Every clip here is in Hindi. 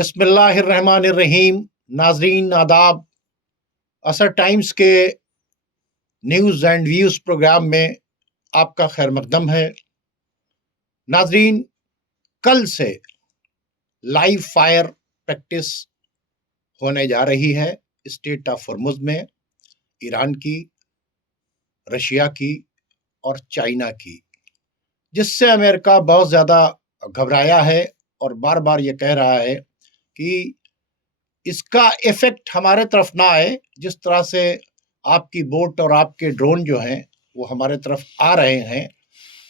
बिस्मिल्लाहिर्रहमानिर्रहीम। नाजरीन आदाब। असर टाइम्स के न्यूज़ एंड व्यूज़ प्रोग्राम में आपका खैर मकदम है। नाजरीन, कल से लाइव फायर प्रैक्टिस होने जा रही है स्टेट ऑफ हॉर्मुज़ में, ईरान की, रशिया की और चाइना की, जिससे अमेरिका बहुत ज़्यादा घबराया है और बार बार ये कह रहा है कि इसका इफेक्ट हमारे तरफ ना आए। जिस तरह से आपकी बोट और आपके ड्रोन जो हैं वो हमारे तरफ आ रहे हैं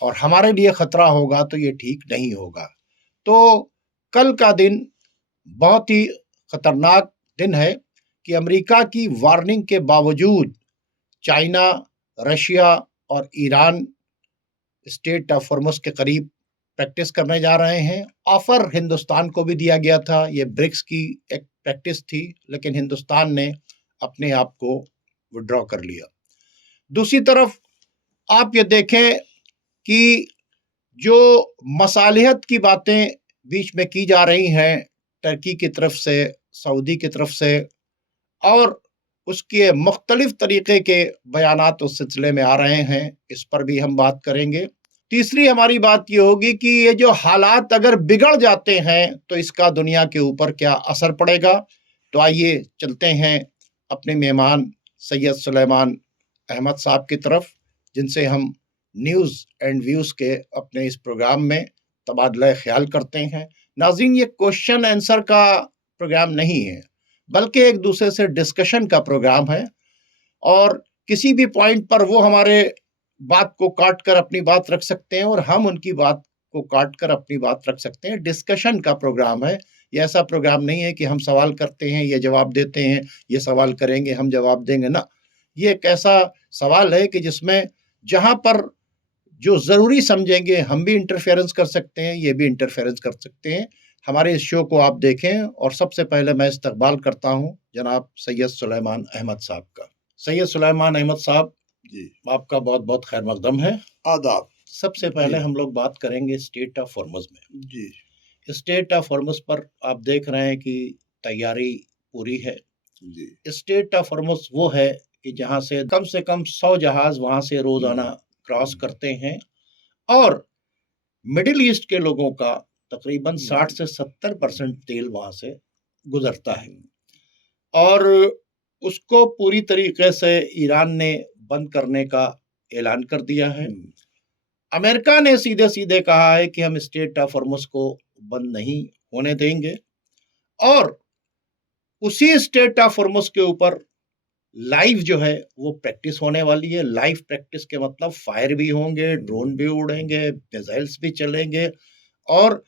और हमारे लिए खतरा होगा, तो ये ठीक नहीं होगा। तो कल का दिन बहुत ही खतरनाक दिन है कि अमेरिका की वार्निंग के बावजूद चाइना, रशिया और ईरान स्टेट ऑफ हॉर्मुज़ के करीब प्रैक्टिस करने जा रहे हैं। ऑफर हिंदुस्तान को भी दिया गया था, ये ब्रिक्स की एक प्रैक्टिस थी, लेकिन हिंदुस्तान ने अपने आप को विड्रॉ कर लिया। दूसरी तरफ आप ये देखें कि जो मसालिहत की बातें बीच में की जा रही हैं टर्की की तरफ से, सऊदी की तरफ से, और उसके मुख्तलिफ तरीके के बयानात उस सिलसिले में आ रहे हैं, इस पर भी हम बात करेंगे। तीसरी हमारी बात ये होगी कि ये जो हालात अगर बिगड़ जाते हैं तो इसका दुनिया के ऊपर क्या असर पड़ेगा। तो आइए चलते हैं अपने मेहमान सैयद सुलेमान अहमद साहब की तरफ, जिनसे हम न्यूज़ एंड व्यूज़ के अपने इस प्रोग्राम में तबादला ख्याल करते हैं। नाज़रीन, ये क्वेश्चन आंसर का प्रोग्राम नहीं है, बल्कि एक दूसरे से डिस्कशन का प्रोग्राम है, और किसी भी पॉइंट पर वो हमारे बात को काट कर अपनी बात रख सकते हैं और हम उनकी बात को काट कर अपनी बात रख सकते हैं। डिस्कशन का प्रोग्राम है, ये ऐसा प्रोग्राम नहीं है कि हम सवाल करते हैं, ये जवाब देते हैं, ये सवाल करेंगे, हम जवाब देंगे ना। ये एक ऐसा सवाल है कि जिसमें जहाँ पर जो ज़रूरी समझेंगे हम भी इंटरफेरेंस कर सकते हैं, ये भी इंटरफेरेंस कर सकते हैं। हमारे इस शो को आप देखें, और सबसे पहले मैं इस्तकबाल करता हूँ जनाब सैयद सुलेमान अहमद साहब का। सैयद सुलेमान अहमद साहब जी, आपका बहुत बहुत खैर मकदम है। आदाब। सबसे पहले हम लोग बात करेंगे स्टेट ऑफ हॉर्मुज़ में। जी, स्टेट ऑफ हॉर्मुज़ पर आप देख रहे हैं कि तैयारी पूरी है। जी, स्टेट ऑफ हॉर्मुज़ वो है कि जहाँ से कम 100 जहाज वहाँ से रोजाना क्रॉस करते हैं, और मिडिल ईस्ट के लोगों का तकरीबन 60 से 70% तेल वहाँ से गुजरता है, और उसको पूरी तरीके से ईरान ने बंद करने का ऐलान कर दिया है। अमेरिका ने सीधे सीधे कहा है कि हम स्टेट ऑफ हॉर्मुज़ को बंद नहीं होने देंगे, और उसी स्टेट ऑफ हॉर्मुज़ के ऊपर लाइव जो है वो प्रैक्टिस होने वाली है। लाइव प्रैक्टिस के मतलब फायर भी होंगे, ड्रोन भी उड़ेंगे, मिसाइल्स भी चलेंगे, और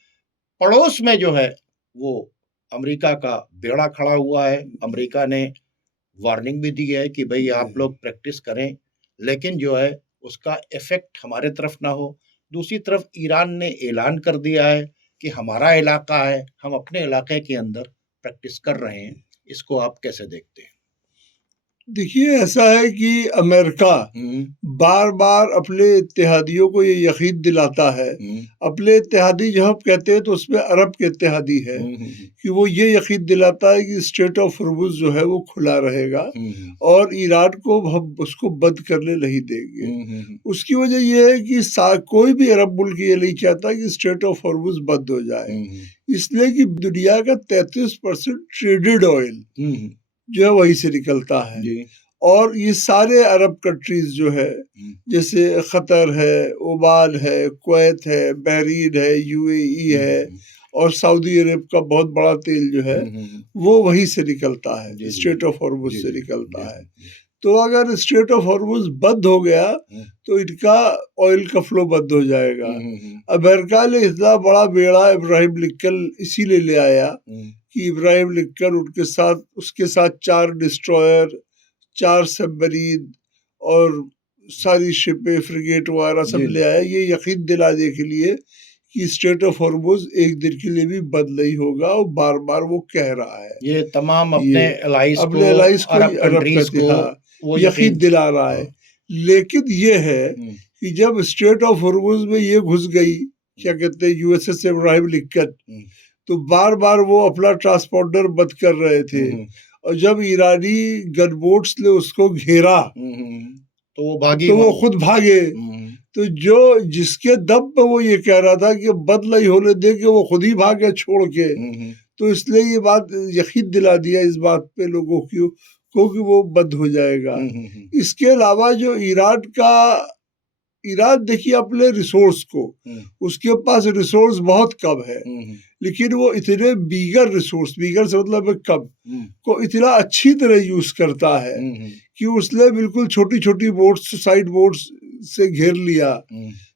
पड़ोस में जो है वो अमेरिका का बेड़ा खड़ा हुआ है। अमेरिका ने वार्निंग भी दी है कि भाई आप लोग प्रैक्टिस करें, लेकिन जो है उसका इफेक्ट हमारे तरफ ना हो। दूसरी तरफ ईरान ने ऐलान कर दिया है कि हमारा इलाका है, हम अपने इलाके के अंदर प्रैक्टिस कर रहे हैं। इसको आप कैसे देखते हैं? देखिए, ऐसा है कि अमेरिका बार बार अपने इत्तेहादियों को ये यकीन दिलाता है, अपने इत्तेहादी जब हम कहते हैं तो उसमें अरब के इत्तेहादी है, कि वो ये यकीन दिलाता है कि स्टेट ऑफ हॉर्मुज़ जो है वो खुला रहेगा और ईरान को हम उसको बंद करने नहीं देंगे। उसकी वजह ये है कि कोई भी अरब मुल्क ये नहीं चाहता कि स्टेट ऑफ हॉर्मुज़ बंद हो जाए, इसलिए कि दुनिया का 33% ट्रेडेड ऑयल जो है वहीं से निकलता है। और ये सारे अरब कंट्रीज जो है, जैसे कतर है, ओमान है, कुवैत है, बहरीन है, यूएई है, और सऊदी अरब का बहुत बड़ा तेल जो है वो वहीं से निकलता है, स्ट्रेट ऑफ हॉर्मुज़ से निकलता है। तो अगर स्ट्रेट ऑफ हॉर्मुज़ बंद हो गया तो इनका ऑयल का फ्लो बंद हो जाएगा। अमेरिका ने इतना बड़ा बेड़ा इब्राहिम लिंकन इसीलिए ले आया कि इब्राहिम लिंकन उसके साथ 4 डिस्ट्रॉयर, 4 सबमरीन और सारी शिपें, फ्रिगेट वगैरह सब ले आया, ये यकीन दिलाने के लिए कि स्टेट ऑफ हॉर्मुज़ एक दिन के लिए भी बंद नहीं होगा, और बार बार वो कह रहा है। ये तमाम अपने एलाइज को अरब कंट्रीज को यकीन दिला रहा है। लेकिन ये है कि जब स्टेट ऑफ हॉर्मुज़ में ये घुस गई, क्या कहते हैं, यूएसएस इब्राहिम लिंकन, तो बार बार वो अपना ट्रांसपोंडर बंद कर रहे थे, और जब ईरानी गनबोट्स ने उसको घेरा तो वो भागी, तो वो खुद भागे। तो जो जिसके दम पे वो ये कह रहा था कि बंद नहीं होने दे के, वो खुद ही भागे छोड़ के। तो इसलिए ये बात यकीन दिला दिया इस बात पे लोगों को कि वो बंद हो जाएगा। इसके अलावा जो ईरान देखिए अपने रिसोर्स को, उसके पास रिसोर्स बहुत कम है, लेकिन वो इतने बीगर से मतलब कम को इतना अच्छी तरह यूज करता है कि उसने बिल्कुल छोटी छोटी बोट्स, साइड बोट्स से घेर लिया।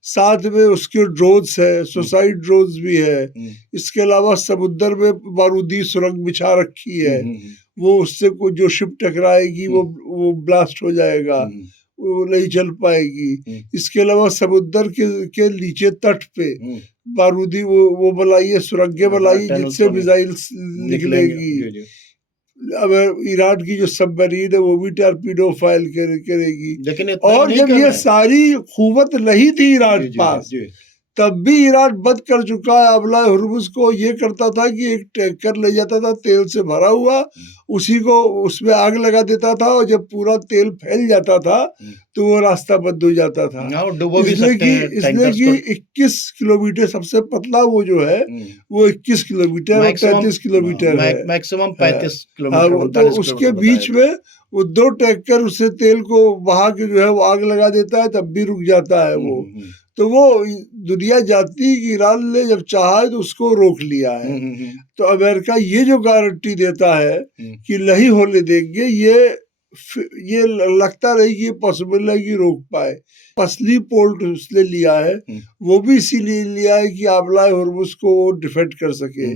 साथ में उसके ड्रोन्स है, सुसाइड ड्रोन्स भी है। इसके अलावा समुद्र में बारूदी सुरंग बिछा रखी है, वो उससे कोई जो शिप टकराएगी वो ब्लास्ट हो जाएगा, वो नहीं चल पाएगी। इसके अलावा समुद्र के नीचे तट पे बारूदी वो बनाई है, सुरंगें बनाई जिससे मिसाइल निकलेगी। अब ईरान की जो सबमरीन है वो भी टॉर्पीडो फायर करेगी। लेकिन और जब ये सारी खूबत नहीं थी ईरान पास, तब भी ईरान बंद कर चुका है अबला हुर्मुज को। ये करता था कि एक टैंकर ले जाता था तेल से भरा हुआ, उसी को उसमें आग लगा देता था, और जब पूरा तेल फैल जाता था तो वो रास्ता बंद हो जाता था। इसलिए कि 21 किलोमीटर सबसे पतला वो जो है वो 21 किलोमीटर और 35 किलोमीटर है, मैक्सिमम 35 किलोमीटर। तो उसके बीच में वो 2 टैंकर उससे तेल को बहा के जो है वो आग लगा देता है, तब भी रुक जाता है वो। तो वो दुनिया जानती कि ईरान ने जब चाहा है तो उसको रोक लिया है। तो अमेरिका ये जो गारंटी देता है कि नहीं होने देंगे, ये लगता नहीं कि पॉसिबल है कि रोक पाए। असली पोर्ट उसने लिया है, वो भी इसीलिए लिया है कि आबला हुर्मुज को वो डिफेंड कर सके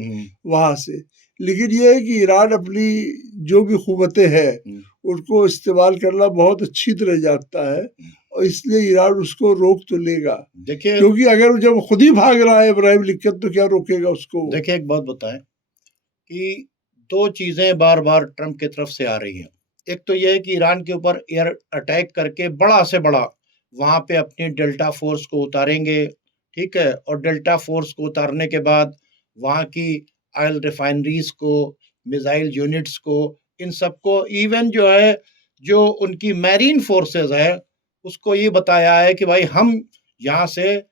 वहां से। लेकिन ये है कि ईरान अपनी जो भी क़ुव्वतें हैं उनको इस्तेमाल करना बहुत अच्छी तरह जानता है, और इसलिए ईरान उसको रोक तो लेगा। देखिए, क्योंकि अगर जब खुद ही भाग रहा है इब्राहिम लिक्कत, तो क्या रोकेगा उसको। देखिए, एक बात बताएं कि 2 चीजें बार बार ट्रंप की तरफ से आ रही हैं। एक तो यह है कि ईरान के ऊपर एयर अटैक करके बड़ा से बड़ा वहां पे अपनी डेल्टा फोर्स को उतारेंगे, ठीक है, और डेल्टा फोर्स को उतारने के बाद वहां की ऑयल रिफाइनरीज को, मिसाइल यूनिट्स को, इन सबको, इवन जो है जो उनकी मैरीन फोर्सेस है उसको ये बताया है कि भाई हम यहाँ से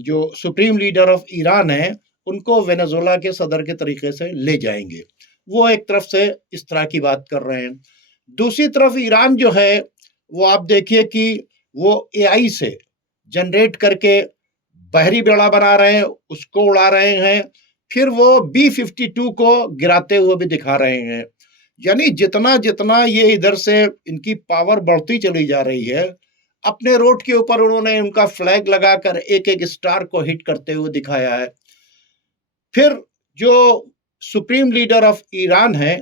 जो सुप्रीम लीडर ऑफ ईरान है उनको वेनेजुएला के सदर के तरीके से ले जाएंगे। वो एक तरफ से इस तरह की बात कर रहे हैं। दूसरी तरफ ईरान जो है वो आप देखिए कि वो एआई से जनरेट करके बहरी बेड़ा बना रहे हैं, उसको उड़ा रहे हैं, फिर वो B-52 को गिराते हुए भी दिखा रहे हैं। यानी जितना जितना ये इधर से इनकी पावर बढ़ती चली जा रही है, अपने रोड के ऊपर उन्होंने उनका फ्लैग लगाकर एक एक स्टार को हिट करते हुए दिखाया है। फिर जो सुप्रीम लीडर ऑफ ईरान है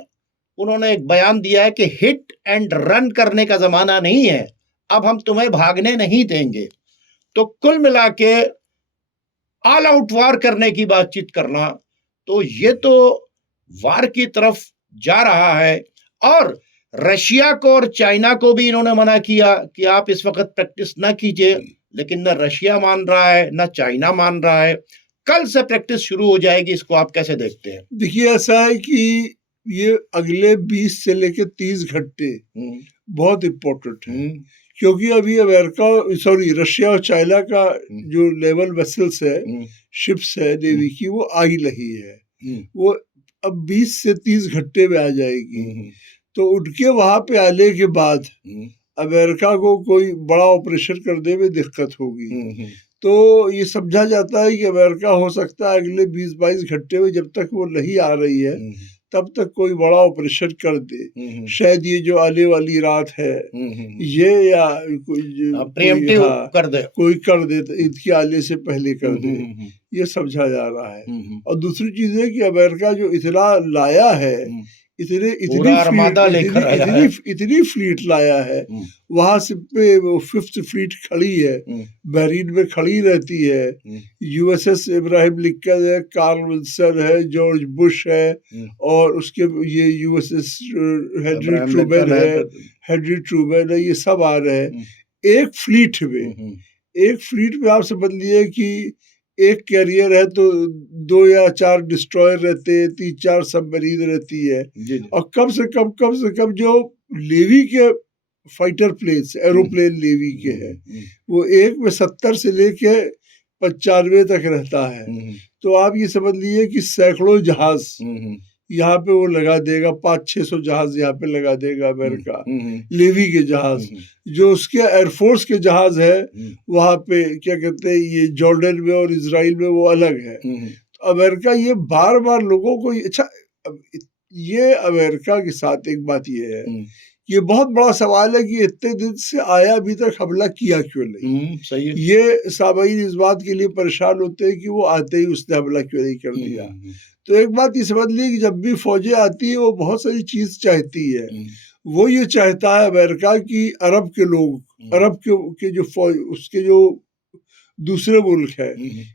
उन्होंने एक बयान दिया है कि हिट एंड रन करने का जमाना नहीं है, अब हम तुम्हें भागने नहीं देंगे। तो कुल मिला के ऑल आउट वार करने की बातचीत करना, तो ये तो वार की तरफ जा रहा है। और रशिया को और चाइना को भी इन्होंने मना किया कि आप इस वक्त प्रैक्टिस ना कीजिए, लेकिन न रशिया मान रहा है न चाइना मान रहा है। कल से प्रैक्टिस शुरू हो जाएगी, इसको आप कैसे देखते हैं? देखिए, ऐसा है कि ये अगले 20 से लेकर 30 घंटे बहुत इम्पोर्टेंट है, क्योंकि अभी रशिया और चाइना का जो लेवल वेसल्स है, शिप्स है नेवी की, वो आ ही रही है। वो अब 20 से 30 घंटे में आ जाएगी। तो उनके वहां पे आने के बाद अमेरिका को कोई बड़ा ऑपरेशन करने में दिक्कत होगी। तो ये समझा जाता है कि अमेरिका हो सकता है अगले 20-22 घंटे में, जब तक वो नहीं आ रही है तब तक कोई बड़ा ऑपरेशन कर दे। शायद ये जो आने वाली रात है ये, या प्रीएम्प्टिव कर दे, कोई कर दे, इसके आने से पहले कर दे, ये समझा जा रहा है। और दूसरी चीज है कि अमेरिका जो इतना लाया है, इतनी फ्लीट लाया है, वहां से पे वो 5th फ्लीट खड़ी है, बहरीन में खड़ी रहती है। USS इब्राहिम लिंकन है, कार्ल विल्सन है, जॉर्ज बुश है, और उसके ये USS हेनरी ट्रूमैन है, ये सब आ रहे हैं एक फ्लीट में। आप समझ लिए कि एक कैरियर है तो 2 या 4 डिस्ट्रॉयर रहते हैं, 3-4 सबमरीन रहती है। जी, जी। और कम से कम जो नेवी के फाइटर प्लेन्स, एरोप्लेन नेवी के हैं, वो एक में 70 से लेके 95 तक रहता है। तो आप ये समझ लीजिए कि सैकड़ों जहाज यहाँ पे वो लगा देगा, 500-600 जहाज यहाँ पे लगा देगा अमेरिका, नेवी के जहाज। जो उसके एयरफोर्स के जहाज है वहाँ पे क्या कहते हैं, ये जॉर्डन में और इजराइल में वो अलग है। तो अमेरिका ये बार बार लोगों को, अच्छा ये अमेरिका के साथ एक बात ये है, ये बहुत बड़ा सवाल है कि इतने दिन से आया अभी तक हमला किया क्यों नहीं। सही है। ये सामाइन इस बात के लिए परेशान होते हैं कि वो आते ही उसने हमला क्यों नहीं कर दिया। तो एक बात ये समझ ली कि जब भी फौजें आती है वो बहुत सारी चीज चाहती है। वो ये चाहता है अमेरिका की अरब के लोग, अरब के जो फौज, उसके जो दूसरे मुल्क है,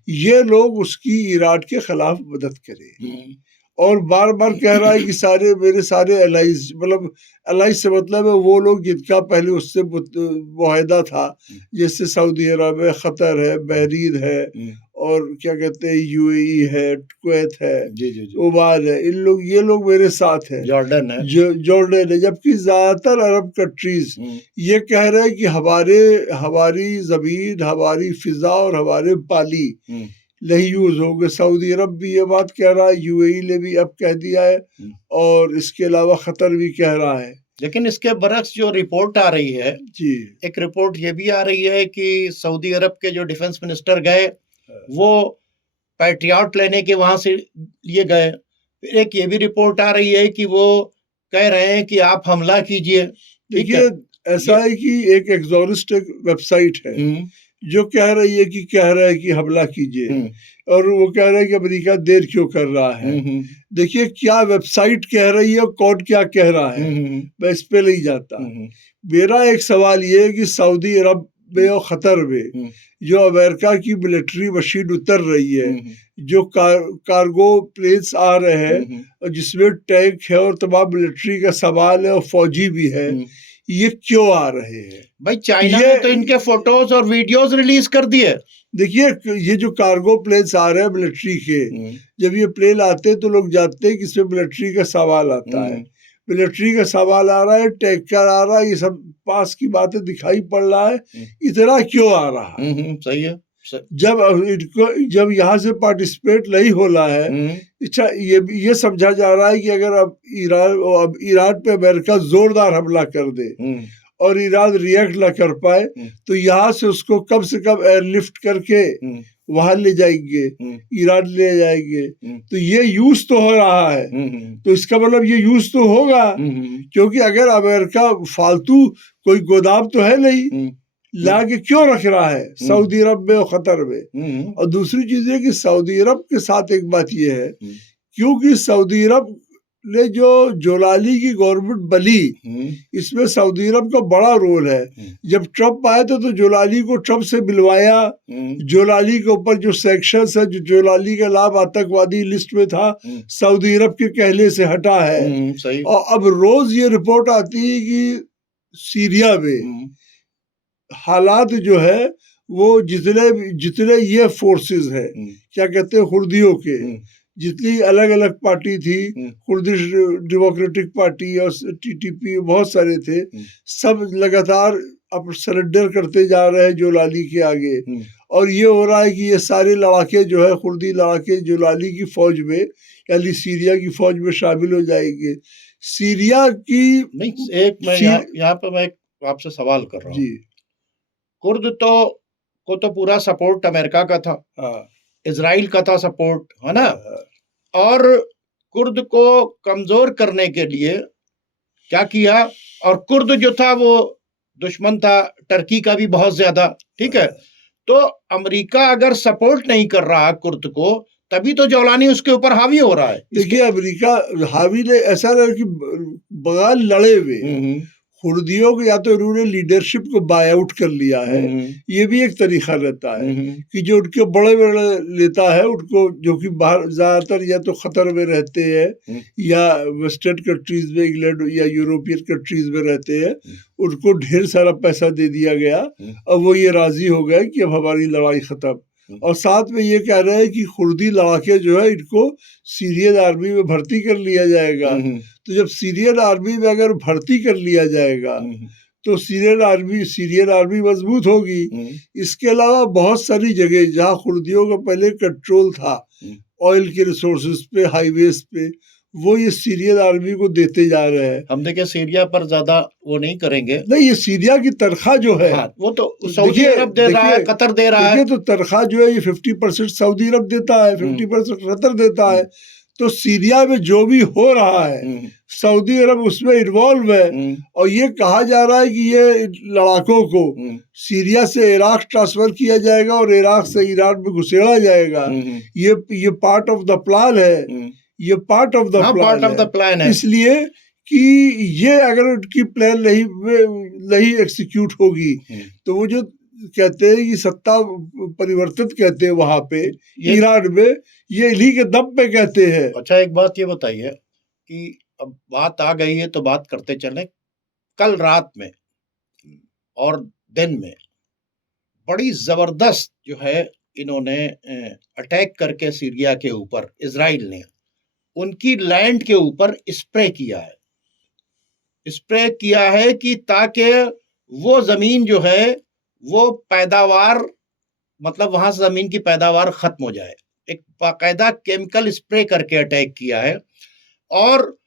ये लोग उसकी इराक के खिलाफ मदद करें। और बार बार कह रहा है कि सारे मेरे सारे एलाइज, मतलब एलाइज से मतलब है वो लोग जिनका पहले उससे मुआहदा था, जैसे सऊदी अरब है, खतर है, बहरीन है, और क्या कहते हैं यूएई है, कुवैत है, ओमान है, इन लोग, ये लोग मेरे साथ है, जॉर्डन है, जॉर्डन है। जबकि ज्यादातर अरब कंट्रीज ये कह रहे हैं कि हमारी जमीन, हमारी फिजा और हमारे पानी नहीं यूज होंगे। सऊदी अरब भी ये बात कह रहा है, यूएई ने भी अब कह दिया है, और इसके अलावा खतर भी कह रहा है। लेकिन इसके बरक्स जो रिपोर्ट आ रही है जी, एक रिपोर्ट ये भी आ रही है कि सऊदी अरब के जो डिफेंस मिनिस्टर गए वो पैट्रियट लेने के वहां से लिए गए। फिर एक ये भी रिपोर्ट आ रही है कि वो कह रहे हैं कि आप हमला कीजिए। देखिए ऐसा है कि एक एक्सॉरिस्ट वेबसाइट है जो कह रही है कि हमला कीजिए, और वो कह रहा है कि अमेरिका देर क्यों कर रहा है। देखिए क्या वेबसाइट कह रही है, कौन क्या कह रहा है, मैं इस पे नहीं जाता। मेरा एक सवाल ये है कि सऊदी अरब में और खतर में जो अमेरिका की मिलिट्री मशीन उतर रही है, जो कार्गो प्लेन्स आ रहे हैं, और जिसमें टैंक है और तमाम मिलिट्री का सामान है और फौजी भी है, ये क्यों आ रहे हैं भाई? चाइना ने तो इनके फोटोज और वीडियोस रिलीज कर दिए। देखिए ये जो कार्गो प्लेन्स आ रहे हैं मिलिट्री के, जब ये प्लेन आते हैं तो लोग जानते हैं कि इसमें मिलिट्री का सामान आता है, मिलिट्री का सामान आ रहा है, टैंकर आ रहा है, ये सब पास की बातें दिखाई पड़ रहा है। इतना क्यों आ रहा है? सही है। जब यहाँ से पार्टिसिपेट नहीं हो रहा है, अच्छा ये समझा जा रहा है कि अगर अब ईरान पे अमेरिका जोरदार हमला कर दे और ईरान रिएक्ट ना कर पाए, तो यहाँ से उसको कम से कम एयरलिफ्ट करके वहां ले जाएंगे, ईरान ले जाएंगे। तो ये यूज तो हो रहा है, तो इसका मतलब ये यूज तो होगा, क्योंकि अगर अमेरिका फालतू कोई गोदाम तो है नहीं, ला के क्यों रख रहा है सऊदी अरब में और खतर में। और दूसरी चीज है कि सऊदी अरब के साथ एक बात ये है, क्योंकि सऊदी अरब ने जो जोलाली की गवर्नमेंट बनी, इसमें सऊदी अरब का बड़ा रोल है। जब ट्रम्प आए थे तो जोलाली को ट्रम्प से मिलवाया, जोलाली के ऊपर जो सेक्शंस है, जो जोलाली का नाम आतंकवादी लिस्ट में था, सऊदी अरब के कहने से हटा है। और अब रोज ये रिपोर्ट आती है कि सीरिया में हालात जो है वो जितने ये फोर्सेस है, क्या कहते हैं, कुर्दियों के, जितनी अलग अलग पार्टी थी, कुर्दिश डेमोक्रेटिक पार्टी और टीटीपी, बहुत सारे थे, सब लगातार अब सरेंडर करते जा रहे हैं जोलाली के आगे। और ये हो रहा है कि ये सारे लड़ाके जो है, कुर्दी लड़ाके जोलाली की फौज में यानी सीरिया की फौज में शामिल हो जाएंगे। सीरिया की नहीं, एक मैं यहाँ पे मैं आपसे सवाल कर रहा हूँ। कुर्द को तो पूरा सपोर्ट अमेरिका का था, इजराइल का था सपोर्ट, है ना। और कुर्द को कमजोर करने के लिए क्या किया, और कुर्द जो था वो दुश्मन था टर्की का भी बहुत ज्यादा, ठीक है। तो अमेरिका अगर सपोर्ट नहीं कर रहा कुर्द को, तभी तो जौलानी उसके ऊपर हावी हो रहा है। देखिए अमेरिका हावी ने ऐसा रहा कि बगान लड़े हुए कुर्दियों को, या तो उन्होंने लीडरशिप को बाय आउट कर लिया है, ये भी एक तरीका रहता है कि जो उनके बड़े बड़े नेता है उनको, जो कि बाहर ज्यादातर या तो खतर में रहते हैं या वेस्टर्न कंट्रीज में, इंग्लैंड या यूरोपियन कंट्रीज में रहते हैं, उनको ढेर सारा पैसा दे दिया गया। अब वो ये राजी हो गए कि अब हमारी लड़ाई खत्म। और साथ में ये कह रहे हैं कि कुर्दी लड़ाके जो है इनको सीरियन आर्मी में भर्ती कर लिया जाएगा। तो जब सीरियन आर्मी में अगर भर्ती कर लिया जाएगा तो सीरियन आर्मी मजबूत होगी। इसके अलावा बहुत सारी जगह जहाँ कुर्दियों का पहले कंट्रोल था ऑयल के रिसोर्सेज पे, हाईवेज पे, वो ये सीरियन आर्मी को देते जा रहे हैं। हम देखिए सीरिया पर ज्यादा वो नहीं करेंगे। नहीं, ये सीरिया की तनख्वाह जो है, हाँ, वो तो सऊदी अरब दे रहा है, कतर दे रहा है। तो तनख्वाह जो है ये 50% सऊदी अरब देता है, 50% कतर देता है। तो सीरिया में जो भी हो रहा है सऊदी अरब उसमें इन्वॉल्व है। और ये कहा जा रहा है कि ये लड़ाकों को सीरिया से इराक ट्रांसफर किया जाएगा और इराक से ईरान में घुसेड़ा जाएगा। ये पार्ट ऑफ द प्लान है, ये पार्ट ऑफ द प्लान है। इसलिए कि ये अगर उनकी प्लान नहीं एग्जीक्यूट होगी तो वो जो कहते हैं कि सत्ता परिवर्तित कहते हैं वहां पे ईरान में, ये इन्हीं के दम पे कहते हैं। अच्छा, एक बात ये बताइए कि अब बात आ गई है तो बात करते चले। कल रात में और दिन में बड़ी जबरदस्त जो है इन्होंने अटैक करके सीरिया के ऊपर, इजराइल ने उनकी लैंड के ऊपर स्प्रे किया है कि ताकि वो जमीन जो है वो पैदावार, मतलब वहां से जमीन की पैदावार खत्म हो जाए। एक बाकायदा केमिकल स्प्रे करके अटैक किया है और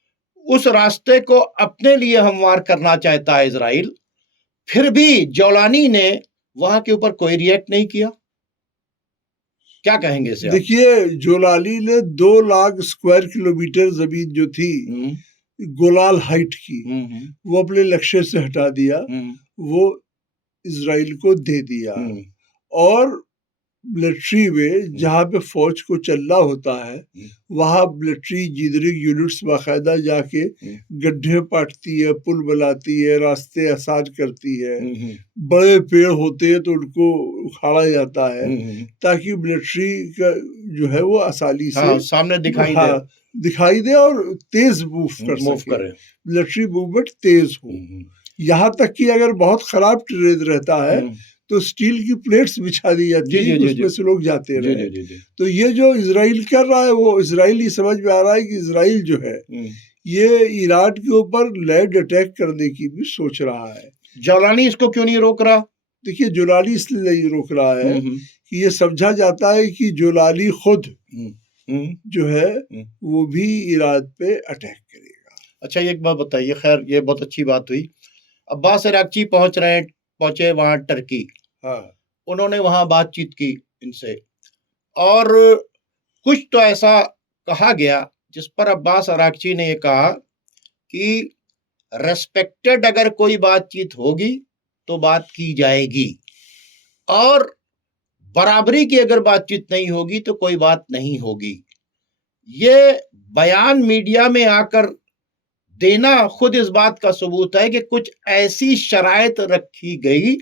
उस रास्ते को अपने लिए हमवार करना चाहता है इजराइल। फिर भी जौलानी ने वहां के ऊपर कोई रिएक्ट नहीं किया। क्या कहेंगे इसे? देखिए, जोलानी ने 2 लाख स्क्वायर किलोमीटर जमीन जो थी गोलान हाइट की, वो अपने लक्ष्य से हटा दिया, वो इजराइल को दे दिया। और मिलिट्री में जहाँ पे फौज को चलना होता है वहाँ मिलिट्री इंजीनियरिंग यूनिट्स बाकायदा जाके गड्ढे पाटती है, पुल बनाती है, रास्ते आसान करती है। बड़े पेड़ होते हैं तो उनको उखाड़ा जाता है ताकि मिलिट्री का जो है वो आसानी से सामने दिखाई दे और तेज मूव करे, मिलिट्री मूवमेंट तेज हो। यहाँ तक कि अगर बहुत खराब ट्रेन रहता है तो स्टील की प्लेट्स बिछा दी जाती है, उसमें से लोग जाते रहे। तो ये जो इजराइल कर रहा है वो इजराइल ही समझ में आ रहा है कि इजराइल जो है ये ईरान के ऊपर लैंड अटैक करने की भी सोच रहा है। जोलानी इसको क्यों नहीं रोक रहा? देखिए, जोलानी इसलिए नहीं रोक रहा है कि ये समझा जाता है कि जोलानी खुद जो है वो भी ईरान पे अटैक करेगा। अच्छा, एक बात बताइए, खैर ये बहुत अच्छी बात हुई। अब्बास अराक्ची पहुंचे वहां टर्की। उन्होंने वहां बातचीत की इनसे और कुछ तो ऐसा कहा गया जिस पर अब्बास अराक्ची ने ये कहा कि रेस्पेक्टेड अगर कोई बातचीत होगी तो बात की जाएगी और बराबरी की अगर बातचीत नहीं होगी तो कोई बात नहीं होगी। ये बयान मीडिया में आकर देना खुद इस बात का सबूत है कि कुछ ऐसी शराइत रखी गई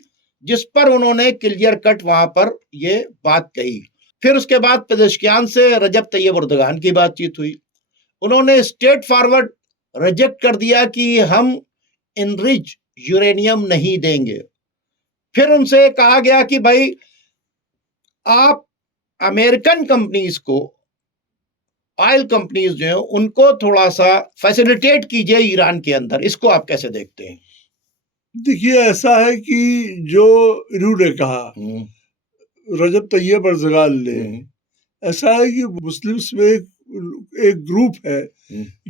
जिस पर उन्होंने क्लियर कट वहां पर ये बात कही। फिर उसके बाद पेजेश्कियान से रजब तैयब एर्दोगान की बातचीत हुई। उन्होंने स्ट्रेट फॉरवर्ड रिजेक्ट कर दिया कि हम इनरिच यूरेनियम नहीं देंगे। फिर उनसे कहा गया कि भाई आप अमेरिकन कंपनीज को, ऑयल कंपनीज जो है उनको थोड़ा सा फैसिलिटेट कीजिए ईरान के अंदर। इसको आप कैसे देखते हैं? देखिए, ऐसा है कि जो इन्होंने कहा रजब तैयब एर्दोगान ने, ऐसा है कि मुस्लिम्स में एक ग्रुप है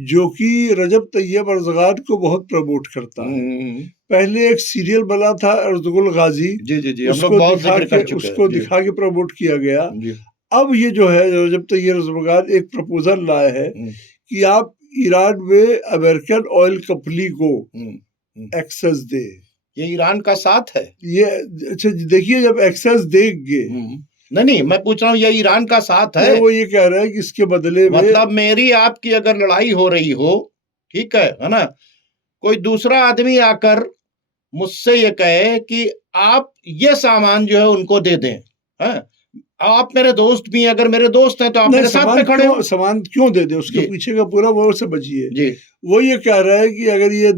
जो कि रजब तैयब एर्दोगान को बहुत प्रमोट करता है। पहले एक सीरियल बना था एर्दुगुल गाजी, उसको दिखा के प्रमोट किया गया। अब ये जो है रजब तैयब एर्दोगान एक प्रपोजल लाए है कि आप ईरान में अमेरिकन ऑयल कंपनी को एक्सेस दे। ये ईरान का साथ है ये? अच्छा, देखिए, जब एक्सेस देंगे, नहीं, मैं पूछ रहा हूँ ये ईरान का साथ है? वो ये कह रहा है कि इसके बदले में, मतलब मेरी आपकी अगर लड़ाई हो रही हो, ठीक है ना, कोई दूसरा आदमी आकर मुझसे ये कहे कि आप ये सामान जो है उनको दे दें, है? आप मेरे दोस्त भी, अगर मेरे दोस्त हैं तो आप मेरे साथ में खड़े हो। सामान क्यों दे दे? उसके पीछे का पूरा वो समझिए। वो ये कह रहा है कि अगर ये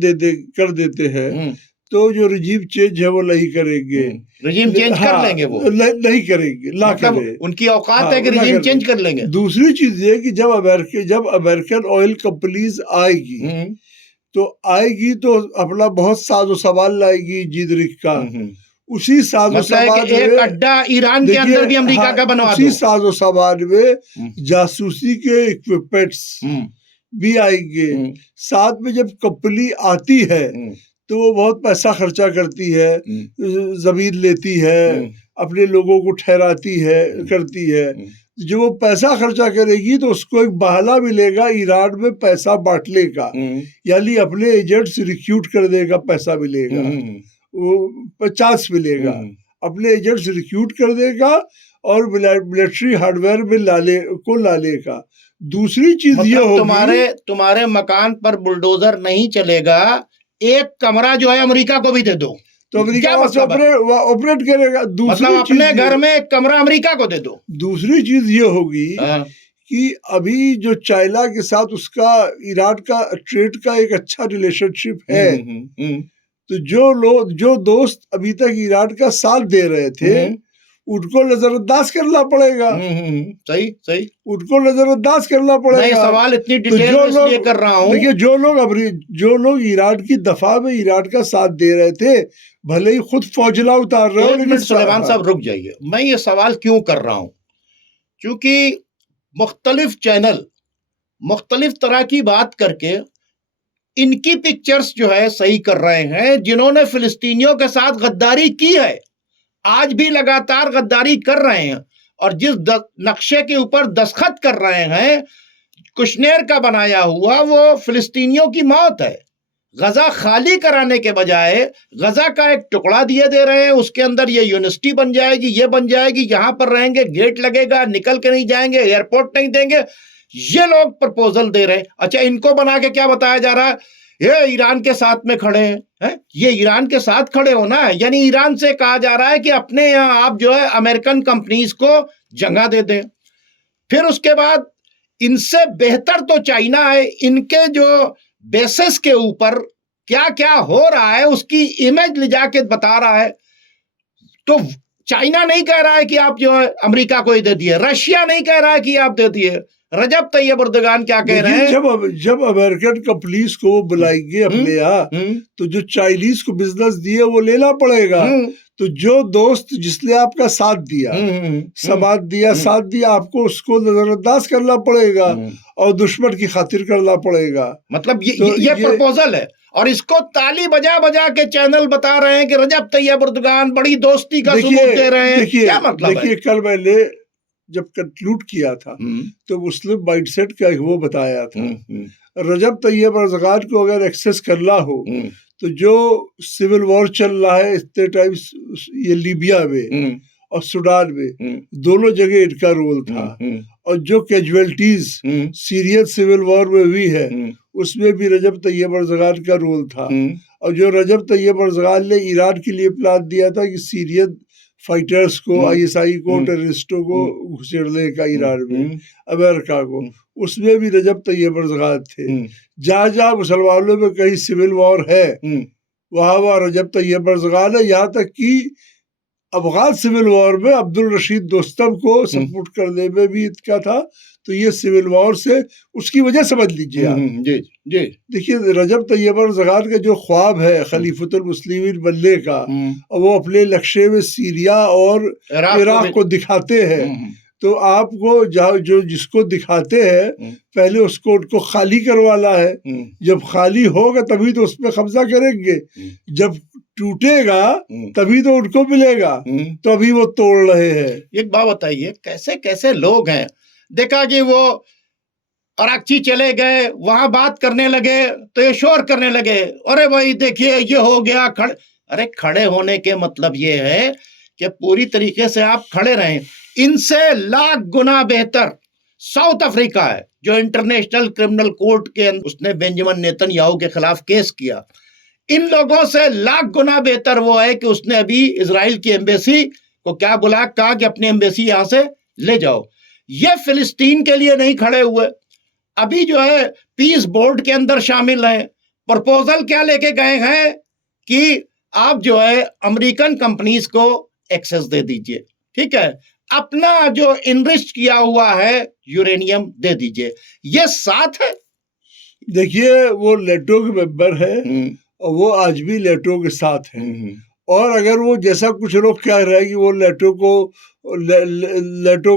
कर देते हैं तो जो रिजीम चेंज है वो नहीं करेंगे। रिजीम चेंज कर लेंगे वो नहीं करेंगे, ला मतलब करें, उनकी औकात है कि रिजीम चेंज कर लेंगे। दूसरी चीज ये कि जब अमेरिकन ऑयल कंपनीज आएगी तो अपना बहुत साजो सवाल लाएगी जीदरिक का। उसी साजो सवाल एक अड्डा ईरान के अंदर भी अमेरिका का बनवा दो। उसी साजो सवाल में जासूसी के इक्विपमेंट्स भी आएंगे। साथ में जब कंपनी आती है तो वो बहुत पैसा खर्चा करती है, जमीन लेती है, अपने लोगों को ठहराती है, करती है। जो वो पैसा खर्चा करेगी तो उसको एक बहाना मिलेगा ईरान में पैसा बांटने का, यानी अपने एजेंट्स रिक्रूट करने का पैसा मिलेगा, वो 50 मिलेगा, अपने एजेंट्स रिक्रूट कर देगा और मिलिट्री हार्डवेयर में लाने का। दूसरी चीज ये होगी तुम्हारे मकान पर बुलडोजर नहीं चलेगा, एक कमरा जो है अमेरिका को भी दे दो तो अमेरिका ऑपरेट करेगा। मतलब अपने घर में एक कमरा अमेरिका को दे दो। दूसरी चीज ये होगी कि अभी जो चाइना के साथ उसका ईरान का ट्रेड का एक अच्छा रिलेशनशिप है, तो जो दोस्त अभी तक ईरान का साथ दे रहे थे उनको नजरअंदाज करना पड़ेगा। सही उनको नजरअंदाज करना पड़ेगा। मैं सवाल इतनी डिटेल में इसलिए कर रहा हूँ। देखिए जो लोग ईरान की दफा में ईरान का साथ दे रहे थे, भले ही खुद फौजला उतार रहे हो, लेकिन सुलेमान साहब रुक जाइए, मैं ये सवाल क्यों कर रहा हूँ, क्योंकि मुख्तलिफ चैनल मुख्तलिफ तरह की बात करके इनकी पिक्चर्स जो है सही कर रहे हैं, जिन्होंने फिलिस्तीनियों के साथ गद्दारी की है, आज भी लगातार गद्दारी कर रहे हैं, और जिस नक्शे के ऊपर दस्तखत कर रहे हैं कुशनेर का बनाया हुआ, वो फिलिस्तीनियों की मौत है। गजा खाली कराने के बजाय गजा का एक टुकड़ा दिए दे रहे हैं, उसके अंदर ये यूनिवर्सिटी बन जाएगी, ये बन जाएगी, यहां पर रहेंगे, गेट लगेगा, निकल के नहीं जाएंगे, एयरपोर्ट नहीं देंगे, ये लोग प्रपोजल दे रहे हैं। अच्छा, इनको बना के क्या बताया जा रहा है, ये ईरान के साथ में खड़े हैं, ये ईरान के साथ खड़े होना है, यानी ईरान से कहा जा रहा है कि अपने यहाँ आप जो है अमेरिकन कंपनीज को जगह दे दें। फिर उसके बाद इनसे बेहतर तो चाइना है, इनके जो बेसिस के ऊपर क्या क्या हो रहा है उसकी इमेज ले जाके बता रहा है। तो चाइना नहीं कह रहा है कि आप जो है अमेरिका को ही दे दिए, रशिया नहीं कह रहा है कि आप दे दिए, रजब तैयब एर्दोगान क्या कह रहे हैं, जब अमेरिकन कंपनीज को बुलाएंगे अपने यहाँ, तो जो चाइनीज को बिजनेस दिए वो लेना पड़ेगा। तो जो दोस्त जिसने आपका साथ दिया, साथ दिया, आपको उसको नजरअंदाज करना पड़ेगा और दुश्मन की खातिर करना पड़ेगा। मतलब ये प्रपोजल है, और इसको ताली बजा बजा के चैनल बता रहे हैं कि रजब तैयब एर्दोगान बड़ी दोस्ती का सबूत दे रहे हैं। क्या मतलब है? देखिए, कल मैंने जब कंक्लूड किया था तो मुस्लिम माइंडसेट का वो बताया था। रजब तैयब एर्दोगान को अगर एक्सेस करना हो तो जो सिविल वॉर चल रहा है इतने टाइम्स, ये लीबिया में और सूडान में, दोनों जगह इनका रोल था, और जो कैजुअलिटीज सीरियन सिविल वॉर में हुई है उसमें भी रजब तैयब एर्दोगान का रोल था। और जो रजब तैयब एर्दोगान ने ईरान के लिए प्लान दिया था कि सीरियन फाइटर्स को, ISI को, टेररिस्टों को घुसेड़ने का ईरान में, अमेरिका को, उसमें भी रजब तैयब एर्दोगान थे। जहाँ जहाँ मुसलमानों में कहीं सिविल वॉर है वहाँ रजब तैयब एर्दोगान है। यहाँ तक कि अफगान सिविल वॉर में अब्दुल रशीद दोस्तम को सपोर्ट करने में भी इनका था। तो ये सिविल वॉर से उसकी वजह समझ लीजिए आप। जी। देखिए, रजब तैयब एर्दोगान का जो ख्वाब है खलीफतुल मुस्लिमीन बनने का, और वो अपने लक्ष्य में सीरिया और इराक को दिखाते हैं, तो आपको जो जिसको दिखाते हैं पहले उनको खाली करवाना है। जब खाली होगा तभी तो उस पर कब्जा करेंगे, जब टूटेगा तभी तो उनको मिलेगा। तो अभी वो तोड़ रहे हैं। एक बात बताइए, कैसे कैसे लोग हैं। देखा कि वो कराची चले गए, वहां बात करने लगे तो ये शोर करने लगे, अरे भाई देखिए ये हो गया अरे खड़े होने के मतलब ये है कि पूरी तरीके से आप खड़े रहें। इनसे लाख गुना बेहतर साउथ अफ्रीका है, जो इंटरनेशनल क्रिमिनल कोर्ट के उसने बेंजामिन नेतन्याहू के खिलाफ केस किया। इन लोगों से लाख गुना बेहतर वो है कि उसने अभी इजराइल की एम्बेसी को क्या बुला, कहा कि अपनी एम्बेसी यहां से ले जाओ। ये फिलिस्तीन के लिए नहीं खड़े हुए, अभी जो है पीस बोर्ड के अंदर शामिल हैं। प्रपोजल क्या लेके गए हैं कि आप जो है अमेरिकन कंपनीज को एक्सेस दे दीजिए, ठीक है, अपना जो इनरिच किया हुआ है यूरेनियम दे दीजिए। ये साथ है। देखिए वो नेटो के मेंबर है और वो आज भी नेटो के साथ है। और अगर वो जैसा कुछ लोग कह रहे हैं कि वो नेटो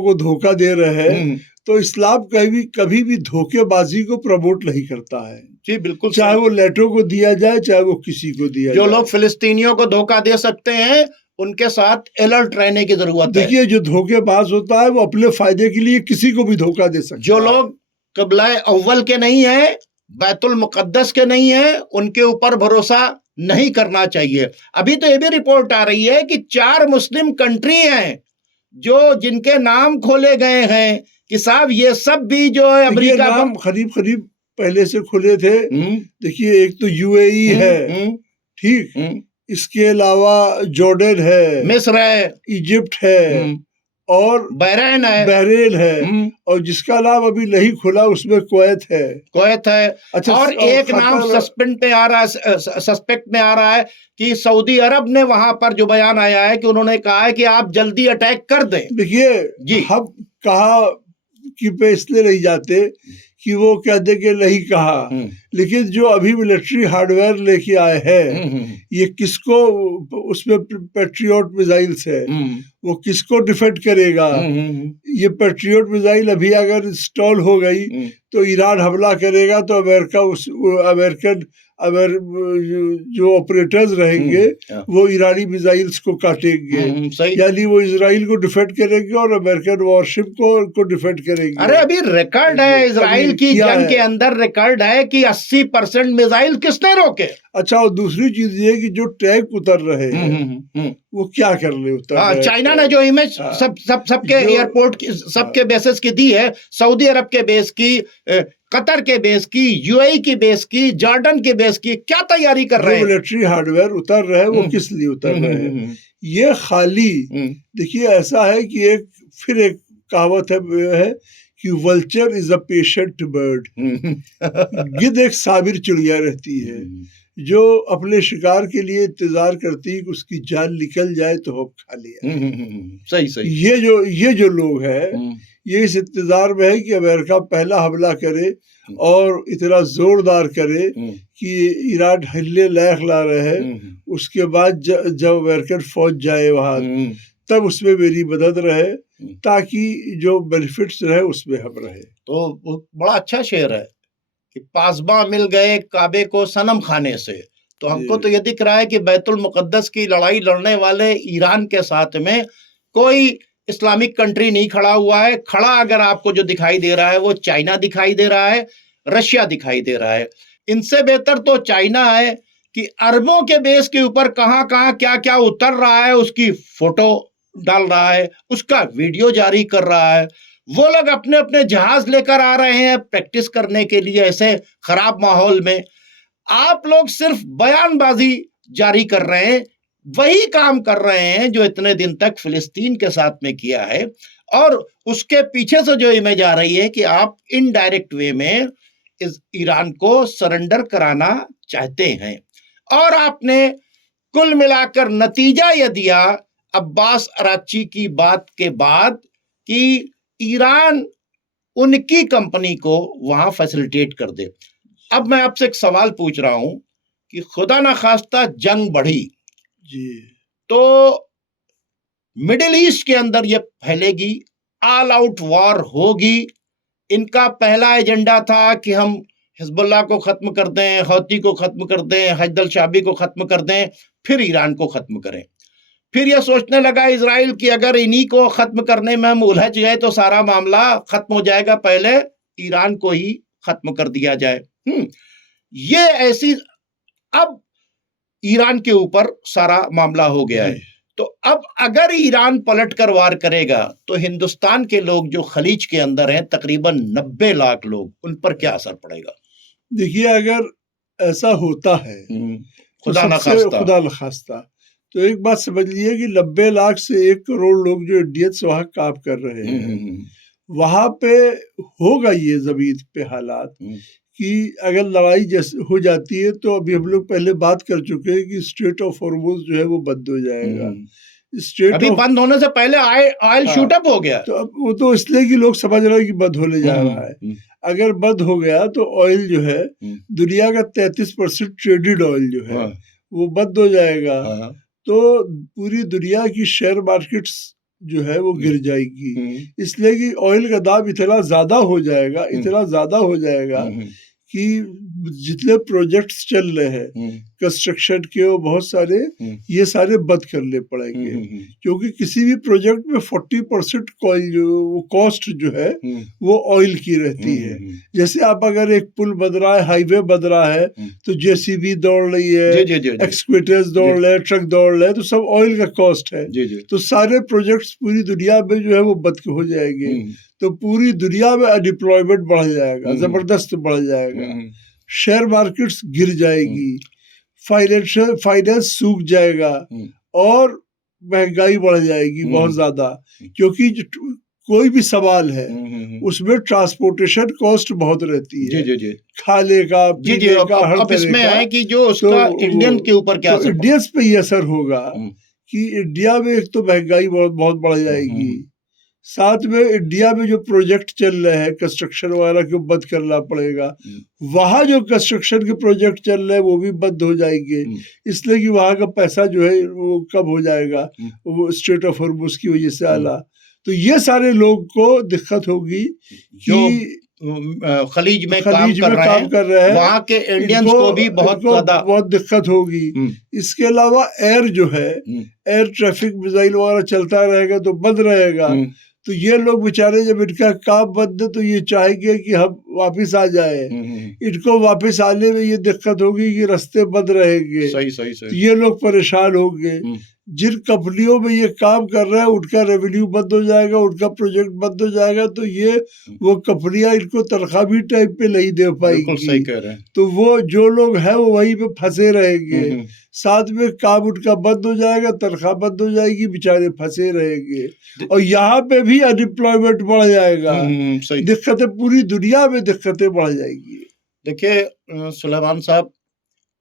को धोखा दे रहे हैं, तो इस्लाम कभी भी धोखेबाजी को प्रमोट नहीं करता है। जी बिल्कुल, चाहे वो नेटो को दिया जाए चाहे वो किसी को दिया जो जाए। लोग फिलिस्तीनियों को धोखा दे सकते हैं उनके साथ अलर्ट रहने की जरूरत है। देखिए जो धोखेबाज होता है वो अपने फायदे के लिए किसी को भी धोखा दे सकता है। जो लोग क़िबला अव्वल के नहीं है, बैतुल मुक़द्दस के नहीं है, उनके ऊपर भरोसा नहीं करना चाहिए। अभी तो ये भी रिपोर्ट आ रही है कि 4 मुस्लिम कंट्री हैं जो जिनके नाम खोले गए हैं कि साहब ये सब भी जो है अमेरिका नाम करीब पहले से खुले थे। देखिए एक तो यूएई है, ठीक, इसके अलावा जॉर्डन है, मिस्र है, इजिप्ट है और बहरीन है और जिसका नाम अभी नहीं खुला उसमें कुवैत है। अच्छा, और एक नाम सस्पेक्ट में आ रहा है कि सऊदी अरब ने वहां पर जो बयान आया है कि उन्होंने कहा है कि आप जल्दी अटैक कर दें। देखिए हम कहा कि पे इसलिए नहीं जाते कि वो कह दे कि नहीं कहा, लेकिन जो अभी मिलिट्री हार्डवेयर लेके आए हैं ये किसको, उसमें पैट्रियट मिसाइल्स है, वो किसको डिफेंड करेगा। ये पैट्रियट मिसाइल अभी अगर इंस्टॉल हो गई तो ईरान हमला करेगा तो अमेरिकन जो ऑपरेटर्स रहेंगे वो ईरानी मिसाइल्स को काटेंगे, यानी वो इजराइल को डिफेंड करेंगे और अमेरिकन वॉरशिप को डिफेंड करेंगे। अरे अभी रिकॉर्ड है इजराइल की जंग के अंदर, रिकॉर्ड है कि 80% मिसाइल किसने रोके। अच्छा, और दूसरी चीज ये कि जो टैंक उतर रहे हैं वो क्या कर रहे उतर रहे। चाइना ने जो इमेज सबके एयरपोर्ट की, सबके बेसेस की दी है, सऊदी अरब के बेस की, कतर के बेस की, यूएई की बेस की, जॉर्डन के बेस की, क्या तैयारी कर रहे हैं। मिलिट्री हार्डवेयर उतर रहे हैं वो किस लिए उतर रहे हैं। ये खाली देखिए ऐसा है कि फिर एक कहावत है कि vulture is a patient bird. गिद्ध एक साबिर चिड़िया रहती है जो अपने शिकार के लिए इंतजार करती है कि उसकी जान निकल जाए तो हम खा लिया। सही। ये जो लोग हैं ये इस इंतजार में है कि अमेरिका पहला हमला करे और इतना जोरदार करे कि ईरान हल्ले लायक ला रहे हैं। उसके बाद जब अमेरिकन फौज जाए वहां तब उसमें मेरी मदद रहे ताकि जो बेनिफिट्स रहे उसमें हम रहे। तो बड़ा अच्छा शेर है कि पासबा मिल गए काबे को सनम खाने से। तो हमको तो ये दिख रहा है कि बैतुल मुक़द्दस की लड़ाई लड़ने वाले ईरान के साथ में कोई इस्लामिक कंट्री नहीं खड़ा हुआ है। खड़ा अगर आपको जो दिखाई दे रहा है वो चाइना दिखाई दे रहा है, रशिया दिखाई दे रहा है। इनसे बेहतर तो चाइना है कि अरबों के बेस के ऊपर कहां कहां क्या क्या उतर रहा है उसकी फोटो डाल रहा है, उसका वीडियो जारी कर रहा है। वो लोग अपने अपने जहाज लेकर आ रहे हैं प्रैक्टिस करने के लिए ऐसे खराब माहौल में। आप लोग सिर्फ बयानबाजी जारी कर रहे हैं, वही काम कर रहे हैं जो इतने दिन तक फिलिस्तीन के साथ में किया है। और उसके पीछे से जो इमेज आ रही है कि आप इनडायरेक्ट वे में इस ईरान को सरेंडर कराना चाहते हैं। और आपने कुल मिलाकर नतीजा यह दिया अब्बास अराक्ची की बात के बाद कि ईरान उनकी कंपनी को वहां फैसिलिटेट कर दे। अब मैं आपसे एक सवाल पूछ रहा हूं कि खुदा ना खास्ता जंग बढ़ी जी तो मिडिल ईस्ट के अंदर ये फैलेगी, ऑल आउट वॉर होगी। इनका पहला एजेंडा था कि हम हिजबुल्लाह को खत्म कर दें, हौती को खत्म कर दें, हैदर शाबी को खत्म कर दें, फिर ईरान को खत्म करें। फिर यह सोचने लगा इजराइल कि अगर इन्हीं को खत्म करने में हम उलझ गए तो सारा मामला खत्म हो जाएगा, पहले ईरान को ही खत्म कर दिया जाए। ये ऐसी अब ईरान के ऊपर सारा मामला हो गया है। तो अब अगर ईरान पलट कर वार करेगा तो हिंदुस्तान के लोग जो खलीज के अंदर हैं तकरीबन 90 लाख लोग, उन पर क्या असर पड़ेगा। देखिए अगर ऐसा होता है खुदा न खास्ता तो एक बात समझ लीजिए कि 90 लाख से 1 करोड़ लोग जो इंडियंस वहां काम कर रहे हैं वहां पे होगा ये जमीन पे हालात कि अगर लड़ाई जैसे हो जाती है तो अभी हम लोग पहले बात कर चुके हैं कि स्ट्रेट ऑफ हॉर्मुज जो है वो बंद हो जाएगा। स्ट्रेट अभी ऑफ बंद होने से पहले ऑयल हाँ, शूट अप हो गया। तो अब वो तो इसलिए कि लोग समझ रहे हैं कि बंद होने जा रहा है। अगर बंद हो गया तो ऑयल जो है दुनिया का 33% ट्रेडेड ऑयल जो है वो बंद हो जाएगा। तो पूरी दुनिया की शेयर मार्केट्स जो है वो गिर जाएगी, इसलिए कि ऑयल का दाम इतना ज्यादा हो जाएगा, इतना ज्यादा हो जाएगा कि जितने प्रोजेक्ट्स चल रहे हैं कंस्ट्रक्शन के वो बहुत सारे ये सारे बंद करने पड़ेंगे, क्योंकि किसी भी प्रोजेक्ट में 40% जो कॉस्ट जो है वो ऑयल की रहती है। जैसे आप अगर एक पुल बन रहा है, हाईवे बन रहा है, तो जेसीबी दौड़ रही है, एक्सकेवेटर्स दौड़ रहे हैं, ट्रक दौड़ रहे हैं, तो सब ऑयल का कॉस्ट है। तो सारे प्रोजेक्ट्स पूरी दुनिया में जो है वो बंद हो जाएंगे, तो पूरी दुनिया में अनएम्प्लॉयमेंट बढ़ जाएगा, जबरदस्त बढ़ जाएगा, शेयर मार्केट्स गिर जाएगी, फाइनेंस सूख जाएगा और महंगाई बढ़ जाएगी बहुत ज्यादा, क्योंकि कोई भी सवाल है उसमें ट्रांसपोर्टेशन कॉस्ट बहुत रहती है, खाने का, पीने का, हर तरह इसमें का। है कि जो उसका इंडियन के ऊपर क्या तो इंडियंस पे ये असर होगा कि इंडिया में एक तो महंगाई बहुत बढ़ जाएगी, साथ में इंडिया में जो प्रोजेक्ट चल रहे हैं कंस्ट्रक्शन वगैरह को बंद करना पड़ेगा, वहाँ जो कंस्ट्रक्शन के प्रोजेक्ट चल रहे हैं वो भी बंद हो जाएंगे, इसलिए कि वहाँ का पैसा जो है वो कम हो जाएगा, वो स्ट्रेट ऑफ हॉर्मुज की वजह से आला। तो ये सारे लोग को दिक्कत होगी कि खलीज में काम कर रहे हैं, वहाँ के इंडियंस को भी बहुत दिक्कत होगी। इसके अलावा एयर जो है, एयर ट्रैफिक मिसाइल वगैरह चलता रहेगा तो बंद रहेगा, तो ये लोग बेचारे जब इनका काम बंद है तो ये चाहेंगे कि हम वापस आ जाए, इनको वापस आने में ये दिक्कत होगी कि रास्ते बंद रहेंगे, तो ये लोग परेशान होंगे। जिन कंपनियों में ये काम कर रहे हैं उनका रेवेन्यू बंद हो जाएगा, उनका प्रोजेक्ट बंद हो जाएगा, तो ये वो कंपनियां इनको तनख्वाह भी टाइम पे नहीं दे पाएंगी। सही कह रहे हैं। तो वो जो लोग हैं वो वहीं पे फंसे रहेंगे, साथ में काम उनका बंद हो जाएगा, तनख्वाह बंद हो जाएगी, बेचारे फंसे रहेंगे, और यहाँ पे भी अनएम्प्लॉयमेंट बढ़ जाएगा, दिक्कतें पूरी दुनिया में दिक्कतें बढ़ जाएगी। देखिए सुलेमान साहब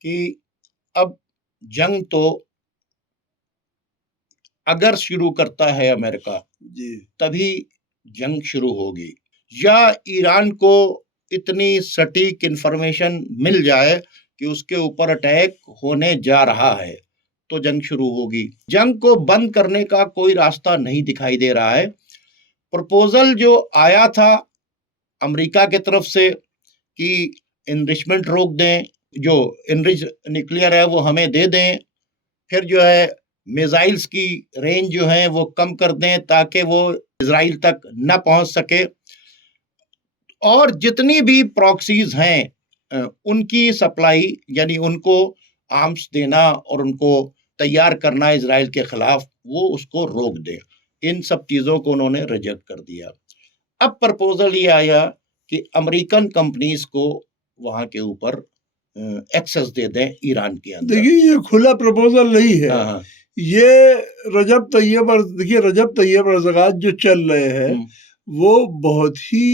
कि अब जंग तो अगर शुरू करता है अमेरिका तभी जंग शुरू होगी, या ईरान को इतनी सटीक इंफॉर्मेशन मिल जाए कि उसके ऊपर अटैक होने जा रहा है तो जंग शुरू होगी। जंग को बंद करने का कोई रास्ता नहीं दिखाई दे रहा है। प्रपोजल जो आया था अमेरिका की तरफ से कि इनरिचमेंट रोक दें, जो इनरिच न्यूक्लियर है वो हमें दे दें, फिर जो है मिसाइल्स की रेंज जो है वो कम कर दें ताकि वो इजराइल तक न पहुंच सके, और जितनी भी प्रॉक्सीज हैं उनकी सप्लाई यानी उनको आर्म्स देना और उनको तैयार करना इजराइल के खिलाफ, वो उसको रोक दें। इन सब चीज़ों को उन्होंने रिजेक्ट कर दिया। अब प्रपोजल ये आया कि अमेरिकन कंपनीज को वहाँ के ऊपर एक्सेस दे दें ईरान के अंदर। देखिए ये खुला प्रपोजल नहीं है, ये रजब तैयब अर्ज़गान जो चल रहे हैं वो बहुत ही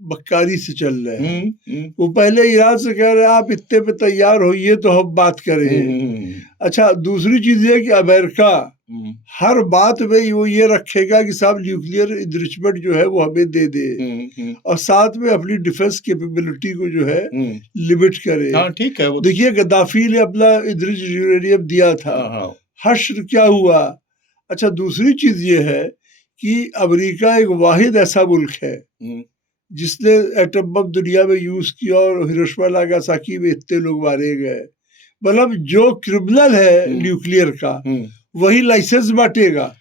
बक्कारी से चल रहे हैं। वो पहले ईरान से कह रहे हैं आप इतने पे तैयार होइए तो हम बात करें। अच्छा, दूसरी चीज है कि अमेरिका हर बात में वो ये रखेगा कि साहब न्यूक्लियर इनरिचमेंट जो है वो हमें दे दे, और साथ में अपनी डिफेंस कैपेबिलिटी को जो है लिमिट करे। ठीक है। देखिए गद्दाफी ने अपना इनरिच यूरेनियम दिया था, हश्र क्या हुआ। अच्छा, दूसरी चीज ये है कि अमेरिका एक वाहिद ऐसा मुल्क है जिसने एटम बम दुनिया में यूज किया और हिरोशिमा नागासाकी में इतने लोग मारे गए। मतलब जो क्रिमिनल है न्यूक्लियर का वही लाइसेंस बांटेगा,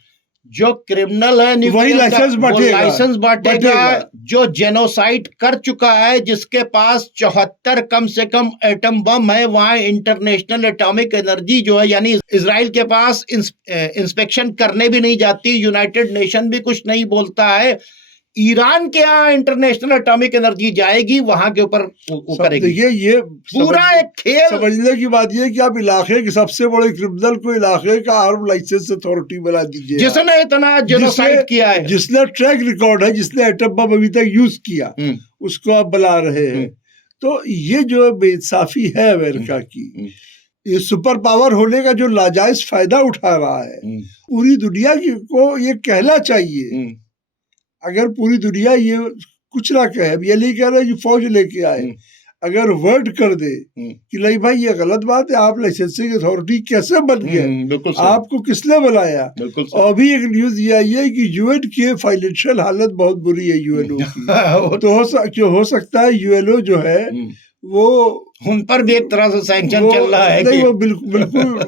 जो क्रिमिनल है वही लाइसेंस बांटेगा, जो जेनोसाइड कर चुका है, जिसके पास 74 कम से कम एटम बम है, वहां इंटरनेशनल एटॉमिक एनर्जी जो है यानी इजराइल के पास इंस्पेक्शन करने भी नहीं जाती, यूनाइटेड नेशन भी कुछ नहीं बोलता है ईरान के यहाँ इंटरनेशनल एटॉमिक एनर्जी जाएगी, वहां के ऊपर वो करेगी। देखिए ये पूरा एक खेल। समझने की बात ये कि आप इलाके के सबसे बड़े क्रिमिनल को इलाके का आर्म लाइसेंस अथॉरिटी बना दीजिए, जिसने इतना जेनोसाइड किया है, जिसने ट्रैक रिकॉर्ड है, जिसने एटम बम अभी तक यूज किया, उसको आप बुला रहे हैं। तो ये जो बेइंसाफी है अमेरिका की, ये सुपर पावर होने का जो लाजायज फायदा उठा रहा है, पूरी दुनिया को ये कहना चाहिए। अगर पूरी दुनिया ये कुछ ना कहे, ये नहीं कह रहे कि फौज लेके आए, अगर वर्ड कर दे कि नहीं भाई ये गलत बात है, आप लाइसेंसिंग अथॉरिटी कैसे बन गए, आपको किसने बनाया। और अभी एक न्यूज ये आई है कि यूएन की फाइनेंशियल हालत बहुत बुरी है यूएनओ की। तो हो सकता है यूएनओ जो है वो उन पर भी एक तरह से सैंक्शन चल रहा है। नहीं, वो बिल्कुल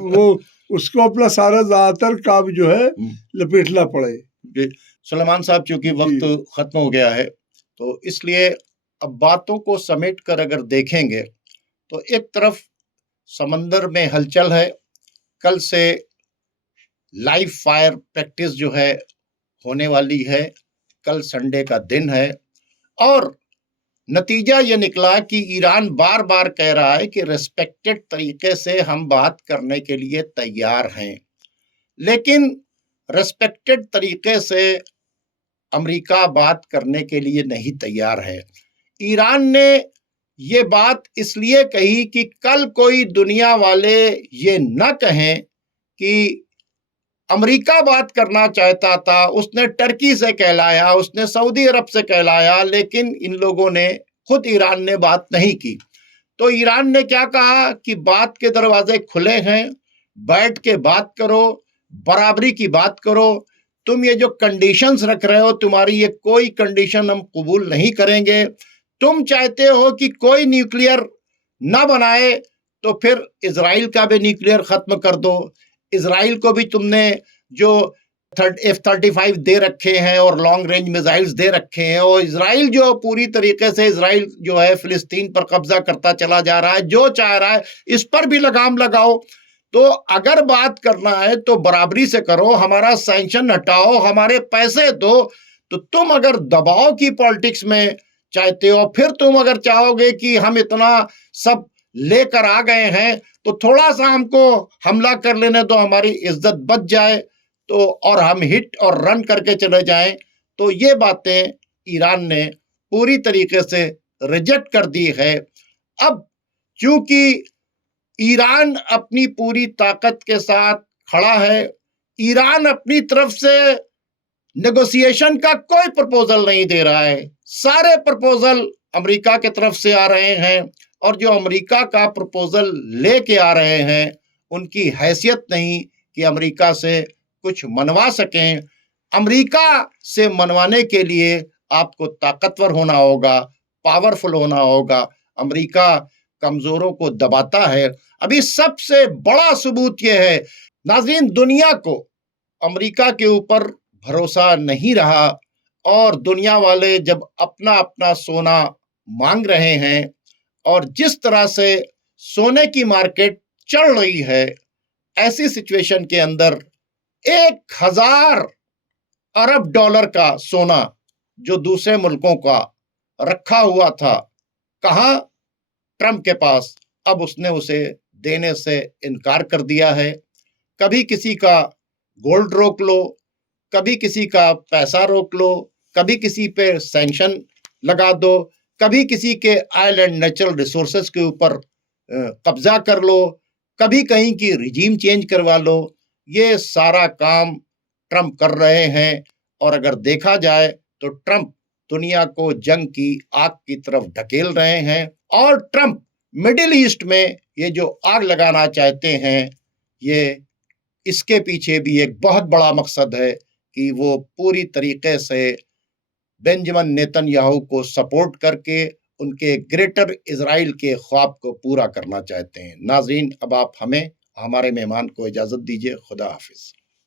वो उसको अपना सारा ज्यादातर काम जो है लपेटना पड़े। सुलेमान साहब, चूंकि वक्त खत्म हो गया है, तो इसलिए अब बातों को समेट कर अगर देखेंगे तो एक तरफ समंदर में हलचल है, कल से लाइव फायर प्रैक्टिस जो है होने वाली है, कल संडे का दिन है, और नतीजा ये निकला कि ईरान बार बार कह रहा है कि रिस्पेक्टेड तरीके से हम बात करने के लिए तैयार हैं, लेकिन रिस्पेक्टेड तरीके से अमेरिका बात करने के लिए नहीं तैयार है। ईरान ने ये बात इसलिए कही कि कल कोई दुनिया वाले ये न कहें कि अमेरिका बात करना चाहता था, उसने टर्की से कहलाया, उसने सऊदी अरब से कहलाया, लेकिन इन लोगों ने, खुद ईरान ने बात नहीं की। तो ईरान ने क्या कहा कि बात के दरवाजे खुले हैं, बैठ के बात करो, बराबरी की बात करो, तुम ये जो कंडीशंस रख रहे हो, तुम्हारी ये कोई कंडीशन हम कबूल नहीं करेंगे। तुम चाहते हो कि कोई न्यूक्लियर ना बनाए, तो फिर इजराइल का भी न्यूक्लियर खत्म कर दो। इजराइल को भी तुमने जो F-35 दे रखे हैं और लॉन्ग रेंज मिसाइल्स दे रखे हैं, और इजराइल जो पूरी तरीके से इजराइल जो है फिलिस्तीन पर कब्जा करता चला जा रहा है, जो चाह रहा है इस पर भी लगाम लगाओ। तो अगर बात करना है तो बराबरी से करो, हमारा सैंक्शन हटाओ, हमारे पैसे दो। तो तुम अगर दबाव की पॉलिटिक्स में चाहते हो, फिर तुम अगर चाहोगे कि हम इतना सब लेकर आ गए हैं तो थोड़ा सा हमको हमला कर लेने दो, हमारी इज्जत बच जाए, तो और हम हिट और रन करके चले जाएं, तो ये बातें ईरान ने पूरी तरीके से रिजेक्ट कर दी है। अब चूंकि ईरान अपनी पूरी ताकत के साथ खड़ा है, ईरान अपनी तरफ से नेगोशिएशन का कोई प्रपोजल नहीं दे रहा है, सारे प्रपोजल अमेरिका की तरफ से आ रहे हैं, और जो अमेरिका का प्रपोजल लेके आ रहे हैं उनकी हैसियत नहीं कि अमेरिका से कुछ मनवा सकें। अमेरिका से मनवाने के लिए आपको ताकतवर होना होगा, पावरफुल होना होगा। अमेरिका कमजोरों को दबाता है। अभी सबसे बड़ा सबूत यह है नाज़रीन, दुनिया को अमेरिका के ऊपर भरोसा नहीं रहा, और दुनिया वाले जब अपना अपना सोना मांग रहे हैं, और जिस तरह से सोने की मार्केट चल रही है, ऐसी सिचुएशन के अंदर 1000 अरब डॉलर का सोना जो दूसरे मुल्कों का रखा हुआ था, कहां? ट्रंप के पास। अब उसने उसे देने से इनकार कर दिया है। कभी किसी का गोल्ड रोक लो, कभी किसी का पैसा रोक लो, कभी किसी पे सैंक्शन लगा दो, कभी किसी के ऑयल एंड नेचुरल रिसोर्सेज के ऊपर कब्जा कर लो, कभी कहीं की रिजीम चेंज करवा लो। ये सारा काम ट्रंप कर रहे हैं, और अगर देखा जाए तो ट्रंप दुनिया को जंग की आग की तरफ ढकेल रहे हैं, और ट्रंप मिडिल ईस्ट में ये जो आग लगाना चाहते हैं, ये इसके पीछे भी एक बहुत बड़ा मकसद है कि वो पूरी तरीके से बेंजामिन नेतन्याहू को सपोर्ट करके उनके ग्रेटर इजराइल के ख्वाब को पूरा करना चाहते हैं। नाज़रीन, अब आप हमें, हमारे मेहमान को इजाज़त दीजिए। खुदा हाफिज।